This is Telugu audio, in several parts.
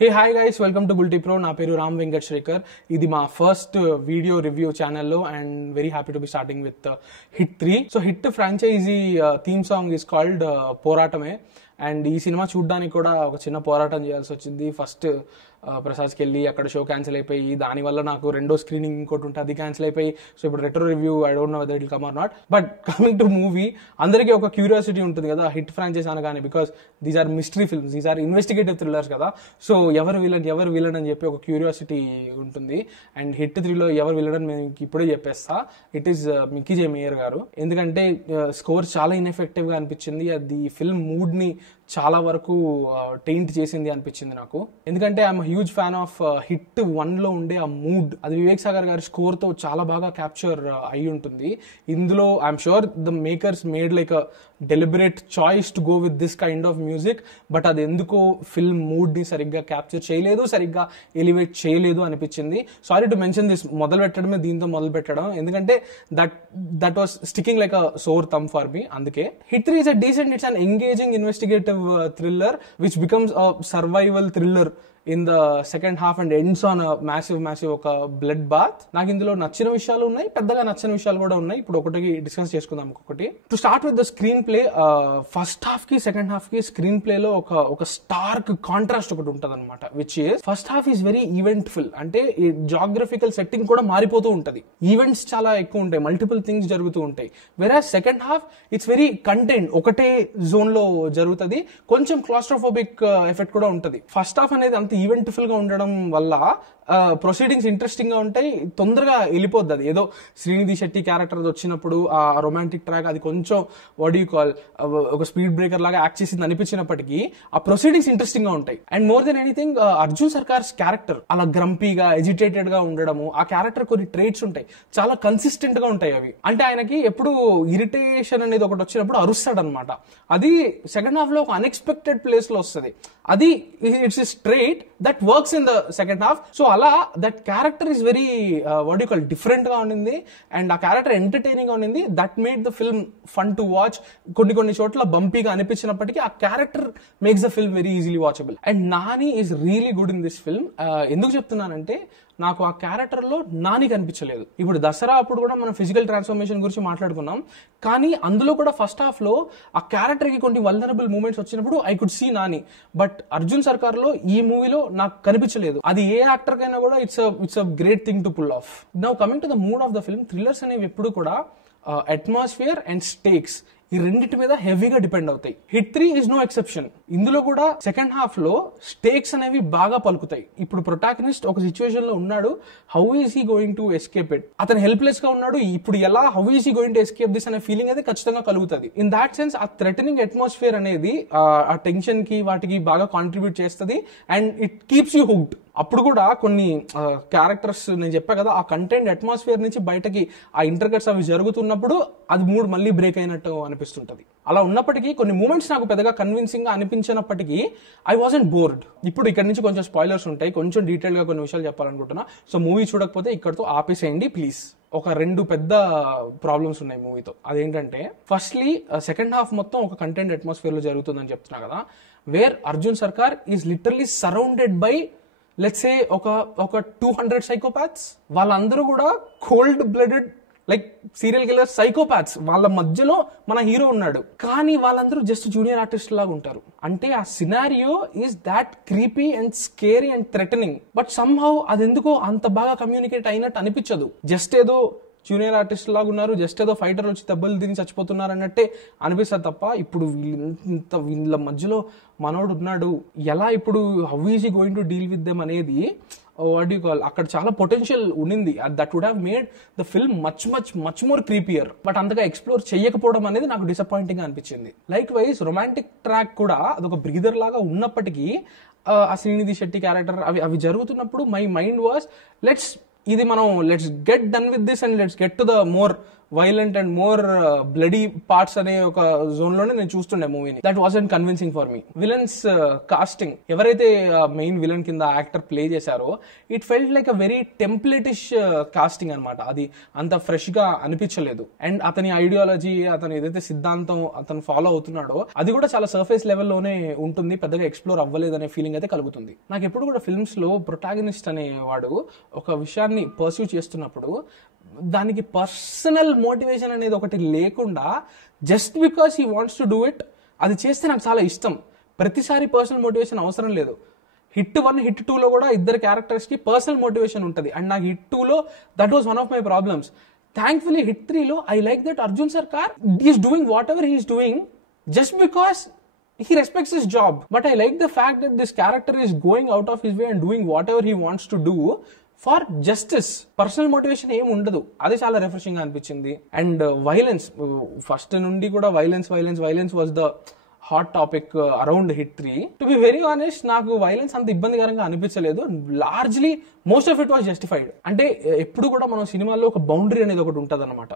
Hey hi guys, welcome to Gulti Pro. నా పేరు రామ్ వెంకట్ శ్రీకర్. ఇది మా ఫస్ట్ వీడియో రివ్యూ ఛానల్లో and very happy to be starting with hit 3. So hit franchise theme song is called పోరాటమే. అండ్ ఈ సినిమా చూడడానికి కూడా ఒక చిన్న పోరాటం చేయాల్సి వచ్చింది. ఫస్ట్ ప్రసాద్కి వెళ్ళి అక్కడ షో క్యాన్సిల్ అయిపోయి, దానివల్ల నాకు రెండో స్క్రీనింగ్ ఇంకోటి ఉంటే అది క్యాన్సిల్ అయిపోయి, సో ఇప్పుడు retro review I don't know whether it will come or not. But coming to movie, అందరికీ ఒక క్యూరియాసిటీ ఉంటుంది కదా హిట్ ఫ్రాంచైజ్ అనగానే, because these are mystery films, these are investigative thrillers కదా. సో ఎవరు విలన్ అని చెప్పి ఒక క్యూరియాసిటీ ఉంటుంది. అండ్ హిట్ 3లో ఎవరు విలన్ అని మేము ఇప్పుడే చెప్పేస్తా. It is Mickey J mayor గారు. ఎందుకంటే స్కోర్ చాలా ఇన్ఎఫెక్టివ్ గా అనిపించింది. అది ఫిల్మ్ మూడ్ ని చాలా వరకు టెయింట్ చేసింది అనిపించింది నాకు. ఎందుకంటే I'm huge fan of HIT 1లో ఉండే ఆ మూడ్, అది వివేక్ సాగర్ గారి స్కోర్ తో చాలా బాగా క్యాప్చర్ అయి ఉంటుంది. ఇందులో I'm sure the makers made like a deliberate choice to go with this kind of music. But అది ఎందుకో ఫిల్మ్ మూడ్ ని సరిగ్గా క్యాప్చర్ చేయలేదు, సరిగ్గా ఎలివేట్ చేయలేదు అనిపించింది. సారీ టు మెన్షన్ దిస్, మొదలు పెట్టడమే దీంతో మొదలు పెట్టడం, ఎందుకంటే that was sticking like a sore thumb for me. అందుకే hit 3 is a decent, it's an engaging investigative thriller which becomes a survival thriller in the second half and ends on a massive ఒక బ్లడ్ బాత్. నాకు ఇందులో నచ్చిన విషయాలు ఉన్నాయి, పెద్దగా నచ్చిన విషయాలు కూడా ఉన్నాయి. ఇప్పుడు ఒకటి డిస్కస్ చేసుకుందాం. ఒకటి to start with the screen play. First half కి సెకండ్ హాఫ్ కి స్క్రీన్ ప్లే లో ఒక స్టార్క్ కాంట్రాస్ట్ ఒకటి ఉంటది అనమాట. Which is first half is very event full, అంటే జాగ్రఫికల్ సెట్టింగ్ కూడా మారిపోతూ ఉంటది, ఈవెంట్స్ చాలా ఎక్కువ ఉంటాయి, మల్టిపుల్ థింగ్స్ జరుగుతూ ఉంటాయి. వెరాజ్ second half it's very contained, ఒకటే జోన్ లో జరుగుతుంది. కొంచెం క్లాస్ట్రోఫోబిక్ ఎఫెక్ట్ కూడా ఉంటది. ఫస్ట్ హాఫ్ అనేది అంత ఈవెంట్ఫుల్ గా ఉండడం వల్ల ప్రొసీడింగ్స్ ఇంట్రెస్టింగ్ గా ఉంటాయి, తొందరగా వెళ్ళిపోద్ది. అది ఏదో శ్రీనిధి శెట్టి క్యారెక్టర్ వచ్చినప్పుడు ఆ రొమాంటిక్ ట్రాక్ అది కొంచెం వాట్ యూ కాల్ ఒక స్పీడ్ బ్రేకర్ లాగా యాక్ట్ చేసింది అనిపించినప్పటికీ ఆ ప్రొసీడింగ్స్ ఇంట్రెస్టింగ్ గా ఉంటాయి. And more than anything Arjun Circars character అలా గ్రంపీగా ఎజిటేటెడ్ గా ఉండడము, ఆ క్యారెక్టర్ కొన్ని ట్రేట్స్ ఉంటాయి చాలా కన్సిస్టెంట్ గా ఉంటాయి అవి. అంటే ఆయనకి ఎప్పుడు ఇరిటేషన్ అనేది ఒకటి వచ్చినప్పుడు అరుస్తాడు అనమాట. అది సెకండ్ హాఫ్ లో ఒక అన్ఎక్స్పెక్టెడ్ ప్లేస్ లో వస్తుంది. అది it's a trait that works in the second half. So అలా that character is very what you call different గా ఉండింది. అండ్ ఆ క్యారెక్టర్ ఎంటర్టైనింగ్ గా ఉండింది. That made the film fun to watch. కొన్ని చోట్ల బంపీగా అనిపించినప్పటికీ ఆ character makes the film very easily watchable. And Nani is really good in this film. ఎందుకు చెప్తున్నానంటే నాకు ఆ క్యారెక్టర్ లో నాని కనిపించలేదు. ఇప్పుడు దసరా అప్పుడు కూడా మనం ఫిజికల్ ట్రాన్స్ఫర్మేషన్ గురించి మాట్లాడుకున్నాం, కానీ అందులో కూడా ఫస్ట్ హాఫ్ లో ఆ క్యారెక్టర్ కి కొన్ని వల్నరబుల్ మూమెంట్స్ వచ్చినప్పుడు I could see Nani. But Arjun Sarkar లో ఈ మూవీలో నాకు కనిపించలేదు. అది ఏ యాక్టర్ కైనా కూడా it's a great thing to pull off. Now coming to the mood of the film, thrillers అనేవి ఎప్పుడు కూడా అట్మాస్ఫియర్ అండ్ స్టేక్స్ ఈ రెండింటి మీద హెవీగా డిపెండ్ అవుతాయి. Hit 3 is no exception. ఇందులో కూడా సెకండ్ హాఫ్ లో స్టేక్స్ అనేవి బాగా పలుకుతాయి. ఇప్పుడు ప్రొటాగనిస్ట్ ఒక సిచ్యువేషన్ లో ఉన్నాడు, how is he going to escape it? అతను హెల్ప్లెస్ గా ఉన్నాడు, ఇప్పుడు ఎలా how is he going to escape this అనే ఫీలింగ్ అయితే ఖచ్చితంగా కలుగుతుంది. ఇన్ దాట్ సెన్స్ ఆ థ్రెటనింగ్ అట్మాస్ఫియర్ అనేది ఆ టెన్షన్ కి వాటికి బాగా కాంట్రిబ్యూట్ చేస్తుంది. And it keeps you hooked. అప్పుడు కూడా కొన్ని క్యారెక్టర్స్ నేను చెప్పా కదా, ఆ కంటెంట్ అట్మాస్ఫియర్ నుంచి బయటకి ఆ ఇంటర్కట్స్ అవి జరుగుతున్నప్పుడు అది మూడ్ మళ్ళీ బ్రేక్ అయినట్టు అనిపిస్తుంటది. అలా ఉన్నప్పటికీ కొన్ని మూమెంట్స్ నాకు పెద్దగా కన్విన్సింగ్ గా అనిపించినప్పటికీ ఐ వాజంట్ బోర్డ్. ఇప్పుడు ఇక్కడ నుంచి కొంచెం స్పాయిలర్స్ ఉంటాయి, కొంచెం డీటెయిల్ గా కొన్ని విషయాలు చెప్పాలనుకుంటున్నా. సో మూవీ చూడకపోతే ఇక్కడతో ఆపేసేయండి ప్లీజ్. ఒక 2 పెద్ద ప్రాబ్లమ్స్ ఉన్నాయి మూవీతో. అదేంటంటే ఫస్ట్లీ సెకండ్ హాఫ్ మొత్తం ఒక కంటెంట్ అట్మాస్ఫియర్ లో జరుగుతుందని చెప్తున్నా కదా, where Arjun Sarkar is literally surrounded by let's say ఒక 200 సైకోపాథ్స్. వాళ్ళందరూ కూడా cold blooded like serial killer psychopaths. వాళ్ళ మధ్యలో మన హీరో ఉన్నాడు, కానీ వాళ్ళందరూ జస్ట్ జూనియర్ ఆర్టిస్ట్ లాగా ఉంటారు. అంటే ఆ scenario is that creepy and scary and threatening. But somehow అదెందుకో అంత బాగా కమ్యూనికేట్ అయినట్టు అనిపించదు. జస్ట్ ఏదో జూనియర్ ఆర్టిస్ట్ లాగా ఉన్నారు, జస్ట్ ఏదో ఫైటర్ వచ్చి దెబ్బలు తిని చచ్చిపోతున్నారు అన్నట్టే అనిపిస్తుంది తప్ప ఇప్పుడు వీళ్ళ మధ్యలో మనోడు ఉన్నాడు, ఎలా ఇప్పుడు how is he going to deal with them అనేది వాట్ యూ కాల్ అక్కడ చాలా పొటెన్షియల్ ఉన్నింది. That would have made the film much more creepier. But అంతగా ఎక్స్ప్లోర్ చేయకపోవడం అనేది నాకు డిసప్పాయింటింగ్ గా అనిపించింది. లైక్ వైజ్ రొమాంటిక్ ట్రాక్ కూడా అదొక బ్రీదర్ లాగా ఉన్నప్పటికీ ఆ శ్రీనిధి శెట్టి క్యారెక్టర్ అవి జరుగుతున్నప్పుడు my mind was let's get done with this and let's get to the more violent and more bloody parts అనే ఒక జోన్ లోనే నేను చూస్తుండే మూవీని. That wasn't convincing for me. Villains casting, ఎవరైతే మెయిన్ విలన్ కింద యాక్టర్ ప్లే చేశారో, it felt like a very templateish casting అనమాట. అది అంత ఫ్రెష్ గా అనిపించలేదు. అండ్ అతని ఐడియాలజీ, అతను ఏదైతే సిద్ధాంతం అతను ఫాలో అవుతున్నాడో అది కూడా చాలా సర్ఫేస్ లెవెల్లోనే ఉంటుంది, పెద్దగా ఎక్స్ప్లోర్ అవ్వలేదనే ఫీలింగ్ అయితే కలుగుతుంది. నాకు ఎప్పుడు కూడా ఫిల్మ్స్ లో ప్రొటాగనిస్ట్ అనేవాడు ఒక విషయాన్ని పర్స్యూ చేస్తున్నప్పుడు దానికి పర్సనల్ మోటివేషన్ అనేది ఒకటి లేకుండా just because he wants to do it అది చేస్తే నాకు చాలా ఇష్టం. ప్రతిసారి పర్సనల్ మోటివేషన్ అవసరం లేదు. హిట్ 1, హిట్ 2లో కూడా ఇద్దరు క్యారెక్టర్స్ కి పర్సనల్ మోటివేషన్ ఉంటుంది. అండ్ నాకు హిట్ 2లో that was one of my problems. Thankfully HIT 3లో I like that Arjun Sarkar is doing whatever he's doing just because he respects his job. But I like the fact that this character is going out of his way and doing whatever he wants to do for justice. Personal motivation ఏమి ఉండదు. అది చాలా రిఫ్రెషింగ్ గా అనిపించింది. అండ్ వైలెన్స్, ఫస్ట్ నుండి కూడా violence was the hot topic around hit 3. To be very honest, నాకు వైలెన్స్ అంత ఇబ్బందికరంగా అనిపించలేదు. Largely most of it was justified. అంటే ఎప్పుడు కూడా మనం సినిమాల్లో ఒక బౌండరీ అనేది ఒకటి ఉంటుంది అనమాట.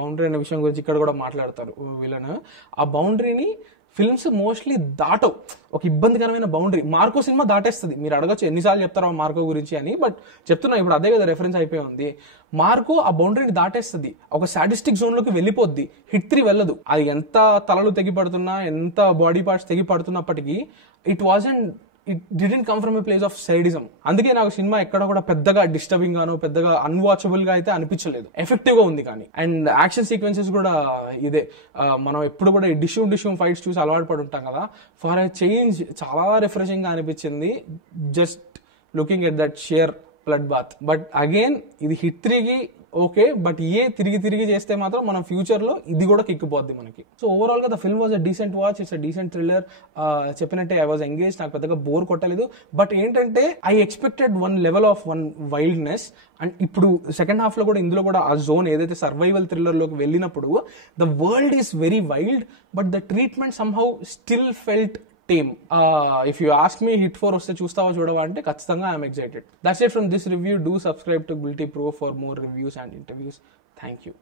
బౌండరీ అనే విషయం గురించి ఇక్కడ కూడా మాట్లాడతారు విలన్. ఆ బౌండరీని ఫిల్మ్స్ మోస్ట్లీ దాటవు. ఒక ఇబ్బందికరమైన బౌండరీ. Marco cinema దాటేస్తుంది. మీరు అడగచ్చు ఎన్నిసార్లు చెప్తారో మార్కో గురించి అని, బట్ చెప్తున్నా ఇప్పుడు అదే కదా రెఫరెన్స్ అయిపోయి ఉంది. మార్కో ఆ బౌండరీని దాటేస్తుంది, ఒక సాడిస్టిక్ జోన్ లోకి వెళ్ళిపోద్ది. హిట్ 3 వెళ్ళదు. అది ఎంత తలలు తెగి పడుతున్నా, ఎంత బాడీ పార్ట్స్ తెగి పడుతున్నప్పటికీ it didn't come from a place of sadism. అందుకే నాకు సినిమా ఎక్కడ కూడా పెద్దగా డిస్టర్బింగ్ గానో పెద్దగా అన్వాచబుల్ గా అయితే అనిపించలేదు. ఎఫెక్టివ్ గా ఉంది కానీ. అండ్ యాక్షన్ సీక్వెన్సెస్ కూడా ఇదే, మనం ఎప్పుడు కూడా డిష్యూమ్ ఫైట్స్ చూసి అలవాటు పడి ఉంటాం కదా. ఫర్ ఎ చేంజ్ చాలా రిఫ్రెషింగ్ గా అనిపించింది just looking at that sheer blood bath. But again ఇది హిట్ 3కి ఓకే, బట్ తిరిగి చేస్తే మాత్రం మన ఫ్యూచర్ లో ఇది కూడా కిక్కిపోద్ది మనకి. సో ఓవరాల్ గా the film was a decent watch. It's a decent thriller. చెప్పినట్టే ఐ వాజ్ ఎంగేజ్. నాకు పెద్దగా బోర్ కొట్టలేదు. బట్ ఏంటంటే I expected one level of wildness. And ఇప్పుడు సెకండ్ హాఫ్ లో కూడా ఇందులో కూడా ఆ జోన్ ఏదైతే సర్వైవల్ థ్రిల్లర్ లోకి వెళ్ళినప్పుడు the world is very wild, but the treatment somehow still felt tame. If you ask me Hit 4 వస్తే చూస్తావా చూడవా అంటే ఖచ్చితంగా I'm excited. That's it from this review. Do subscribe to Guilty Pro for more reviews and interviews. Thank you.